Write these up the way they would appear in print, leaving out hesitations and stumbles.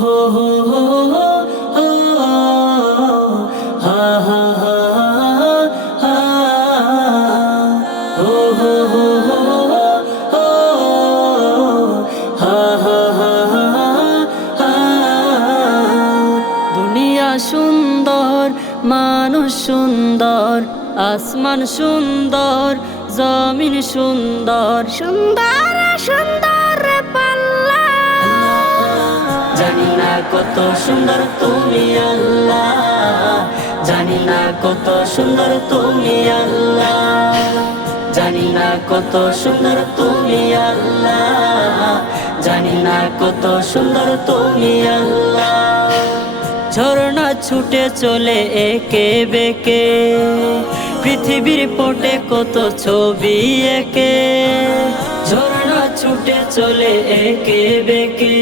হো হো হো হো হো, হা হা হা হা, হো হো হো হো হো, হা হা হা হা। দুনিয়া সুন্দর, মানুষ সুন্দর, আসমান সুন্দর, জমিন সুন্দর, সুন্দর সুন্দর পাল্লা, জানি না কত সুন্দর তুমি আল্লাহ, জানি না কত সুন্দর তুমি আল্লাহ, জানি না কত সুন্দর তুমি আল্লাহ, জানি না কত সুন্দর তুমি আল্লাহ। ঝর্ণা ছুটে চলে একে বেকে, পৃথিবীর পটে কত ছবি একে, ঝর্ণা ছুটে চলে একে বেকে,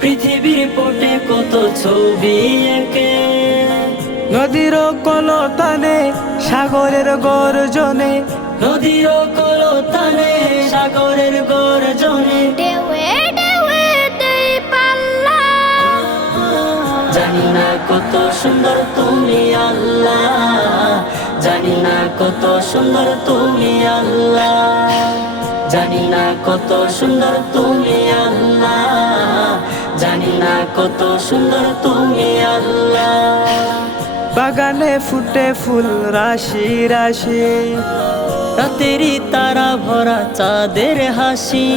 পৃথিবীর পটে কত ছবি একে। নদীর কলতানে সাগরের গর্জনে, নদীর কলতানে সাগরের গর্জনে, ঢেউয়ে ঢেউয়ে দেই পাল্লা, জানি না কত সুন্দর তুমি আল্লাহ, জানি না কত সুন্দর তুমি আল্লাহ, জানি না কত সুন্দর তুমি আল্লাহ, জানি না কত সুন্দর তুমি আল্লাহ। বাগানে ফুটে ফুল রাশি রাশি, রাতেরই তারা ভরা চাঁদের হাসি,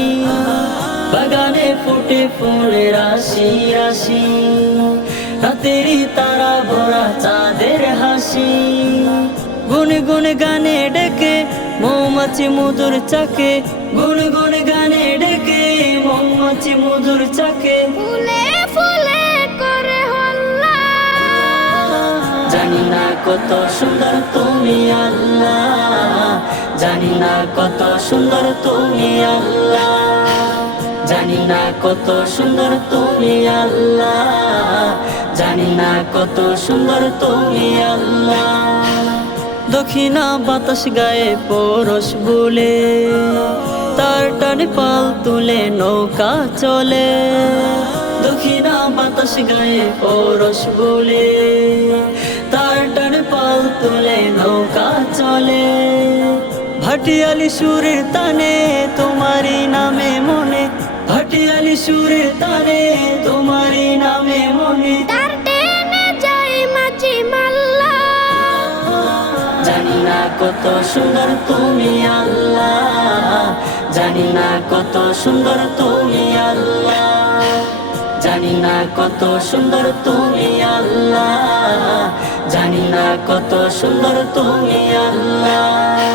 বাগানে ফুটে ফুল রাশি রাশি, রাতেরই তারা ভরা চাঁদের হাসি। গুনগুন গানে ডেকে মৌমাছি মধুর চাকে, গুনগুন গানে ডেকে মৌমাছি মধুর চাকে, ফুলে ফুলে করে হল্লা, জানি না কত সুন্দর তুমি আল্লাহ, জানি না কত সুন্দর তুমি আল্লাহ, জানি না কত সুন্দর তুমি আল্লাহ, জানি না কত সুন্দর তুমি আল্লাহ। দক্ষিণা বাতাস গায়ে পরশ বলে, তার টানে পাল তুলে নৌকা চলে, দক্ষিণা বাতাস গায়ে পরশ বলে, তার টানে পাল তুলে নৌকা চলে। ভাটিয়ালি সুরের তানে তোমারই নামে মনে, ভাটিয়ালি সুরের তানে তোমারই নামে মনে, তার টেনে যাই মাঝি মাল্লা, জানি না কত সুন্দর তুমি আল্লাহ, জানি না কত সুন্দর তুমি আল্লাহ, জানি না কত সুন্দর তুমি আল্লাহ, জানি না কত সুন্দর তুমি আল্লাহ।